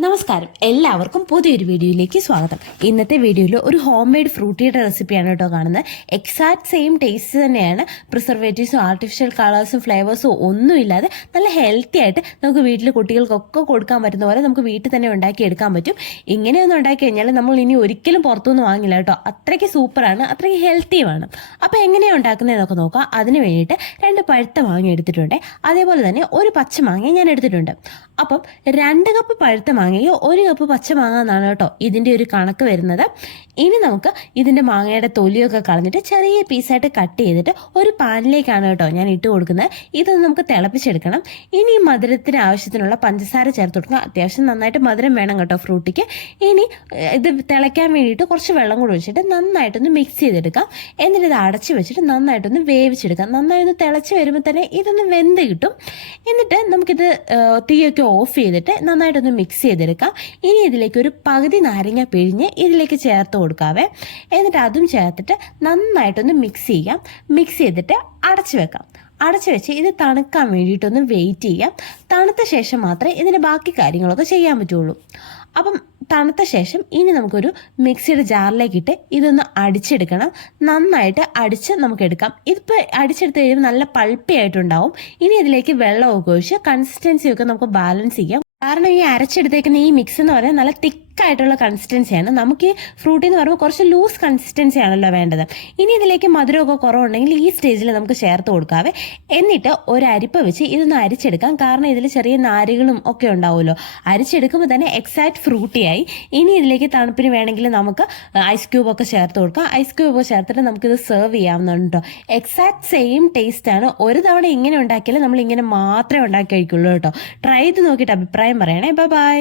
നമസ്കാരം. എല്ലാവർക്കും പുതിയൊരു വീഡിയോയിലേക്ക് സ്വാഗതം. ഇന്നത്തെ വീഡിയോയിൽ ഒരു ഹോം മെയ്ഡ് ഫ്രൂട്ടിയുടെ റെസിപ്പിയാണ് കേട്ടോ കാണുന്നത്. എക്സാക്ട് സെയിം ടേസ്റ്റ് തന്നെയാണ്. പ്രിസർവേറ്റീവ്സും ആർട്ടിഫിഷ്യൽ കളേഴ്സും ഫ്ലേവേഴ്സും ഒന്നും ഇല്ലാതെ നല്ല ഹെൽത്തി ആയിട്ട് നമുക്ക് വീട്ടിൽ കുട്ടികൾക്കൊക്കെ കൊടുക്കാൻ പറ്റുന്ന പോലെ നമുക്ക് വീട്ടിൽ തന്നെ ഉണ്ടാക്കി എടുക്കാൻ പറ്റും. ഇങ്ങനെയൊന്നും ഉണ്ടാക്കി കഴിഞ്ഞാൽ നമ്മൾ ഇനി ഒരിക്കലും പുറത്തുനിന്ന് വാങ്ങില്ല കേട്ടോ. അത്രയ്ക്ക് സൂപ്പറാണ് അത്രയ്ക്ക് ഹെൽത്തിയുമാണ് അപ്പോൾ എങ്ങനെയാണ് ഉണ്ടാക്കുന്നതെന്നൊക്കെ നോക്കാം. അതിന് വേണ്ടിയിട്ട് രണ്ട് പഴുത്ത മാങ്ങ എടുത്തിട്ടുണ്ട്. അതേപോലെ തന്നെ ഒരു പച്ച മാങ്ങ ഞാൻ എടുത്തിട്ടുണ്ട്. അപ്പം രണ്ട് കപ്പ് പഴുത്ത മാങ്ങയോ ഒരു കപ്പ് പച്ച മാങ്ങ എന്നാണ് കേട്ടോ ഇതിന്റെ ഒരു കണക്ക് വരുന്നത്. ഇനി നമുക്ക് ഇതിന്റെ മാങ്ങയുടെ തൊലിയൊക്കെ കളഞ്ഞിട്ട് ചെറിയ പീസായിട്ട് കട്ട് ചെയ്തിട്ട് ഒരു പാനിലേക്കാണ് കേട്ടോ ഞാൻ ഇട്ട് കൊടുക്കുന്നത്. ഇതൊന്ന് നമുക്ക് തിളപ്പിച്ചെടുക്കണം. ഇനി മധുരത്തിന് ആവശ്യത്തിനുള്ള പഞ്ചസാര ചേർത്ത് കൊടുക്കുക അത്യാവശ്യം നന്നായിട്ട് മധുരം വേണം കേട്ടോ ഫ്രൂട്ടിക്ക്. ഇനി ഇത് തിളയ്ക്കാൻ വേണ്ടിയിട്ട് കുറച്ച് വെള്ളം കൂടി ഒഴിച്ചിട്ട് നന്നായിട്ടൊന്ന് മിക്സ് ചെയ്തെടുക്കാം. എന്നിട്ട് ഇത് അടച്ച് വെച്ചിട്ട് നന്നായിട്ടൊന്ന് വേവിച്ചെടുക്കാം. നന്നായി ഒന്ന് തിളച്ച് വരുമ്പോൾ തന്നെ ഇതൊന്ന് വെന്ത് കിട്ടും. എന്നിട്ട് നമുക്കിത് തീയൊക്കെ ഓഫ് ചെയ്തിട്ട് നന്നായിട്ടൊന്ന് മിക്സ് ചെയ്തെടുക്കാം. ഇനി ഇതിലേക്ക് ഒരു പകുതി നാരങ്ങ പിഴിഞ്ഞ് ഇതിലേക്ക് ചേർത്ത് കൊടുക്കാവേ. എന്നിട്ട് അതും ചേർത്തിട്ട് നന്നായിട്ടൊന്ന് മിക്സ് ചെയ്യാം. മിക്സ് ചെയ്തിട്ട് അടച്ചു വെക്കാം. അടച്ചു വെച്ച് ഇത് തണുക്കാൻ വേണ്ടിയിട്ടൊന്ന് വെയിറ്റ് ചെയ്യാം. തണുത്ത ശേഷം മാത്രമേ ഇതിന്റെ ബാക്കി കാര്യങ്ങളൊക്കെ ചെയ്യാൻ പറ്റുള്ളൂ. അപ്പം തണുത്ത ശേഷം ഇനി നമുക്കൊരു മിക്സിയുടെ ജാറിലേക്ക് ഇട്ട് ഇതൊന്ന് അടിച്ചെടുക്കണം. നന്നായിട്ട് അടിച്ച് നമുക്ക് എടുക്കാം ഇതിപ്പോൾ അടിച്ചെടുത്ത് കഴിയുമ്പോൾ നല്ല പൾപ്പി ആയിട്ടുണ്ടാവും. ഇനി ഇതിലേക്ക് വെള്ളമൊക്കെ ഒഴിച്ച് കൺസിസ്റ്റൻസി ഒക്കെ നമുക്ക് ബാലൻസ് ചെയ്യാം. കാരണം ഈ അരച്ചെടുത്തേക്കുന്ന ഈ മിക്സ് എന്ന് പറയുന്നത് നല്ല തിക്കായിട്ടുള്ള കൺസിസ്റ്റൻസിയാണ് നമുക്ക് ഫ്രൂട്ടി എന്ന് പറയുമ്പോൾ കുറച്ച് ലൂസ് കൺസിസ്റ്റൻസി ആണല്ലോ വേണ്ടത്. ഇനി ഇതിലേക്ക് മധുരമൊക്കെ കുറവുണ്ടെങ്കിൽ ഈ സ്റ്റേജിൽ നമുക്ക് ചേർത്ത് കൊടുക്കാവേ. എന്നിട്ട് ഒരു അരിപ്പ വെച്ച് ഇതൊന്ന് അരിച്ചെടുക്കാം. കാരണം ഇതിൽ ചെറിയ നാരുകളും ഒക്കെ ഉണ്ടാവുമല്ലോ. അരിച്ചെടുക്കുമ്പോൾ തന്നെ എക്സാക്ട് ഫ്രൂട്ടിയായി ഇനി ഇതിലേക്ക് തണുപ്പിന് വേണമെങ്കിൽ നമുക്ക് ഐസ് ക്യൂബ് ഒക്കെ ചേർത്ത് കൊടുക്കാം. ഐസ് ക്യൂബ് ഒക്കെ ചേർത്തിട്ട് നമുക്കിത് സെർവ് ചെയ്യാവുന്നതാണ് എക്സാക്ട് സെയിം ടേസ്റ്റ് ആണ്. ഒരു തവണ ഇങ്ങനെ ഉണ്ടാക്കിയാൽ നമ്മൾ ഇങ്ങനെ മാത്രമേ ഉണ്ടാക്കി കഴിക്കുള്ളൂ കേട്ടോ ട്രൈ ചെയ്ത് നോക്കിയിട്ട് അഭിപ്രായം പറയണേ. ബൈ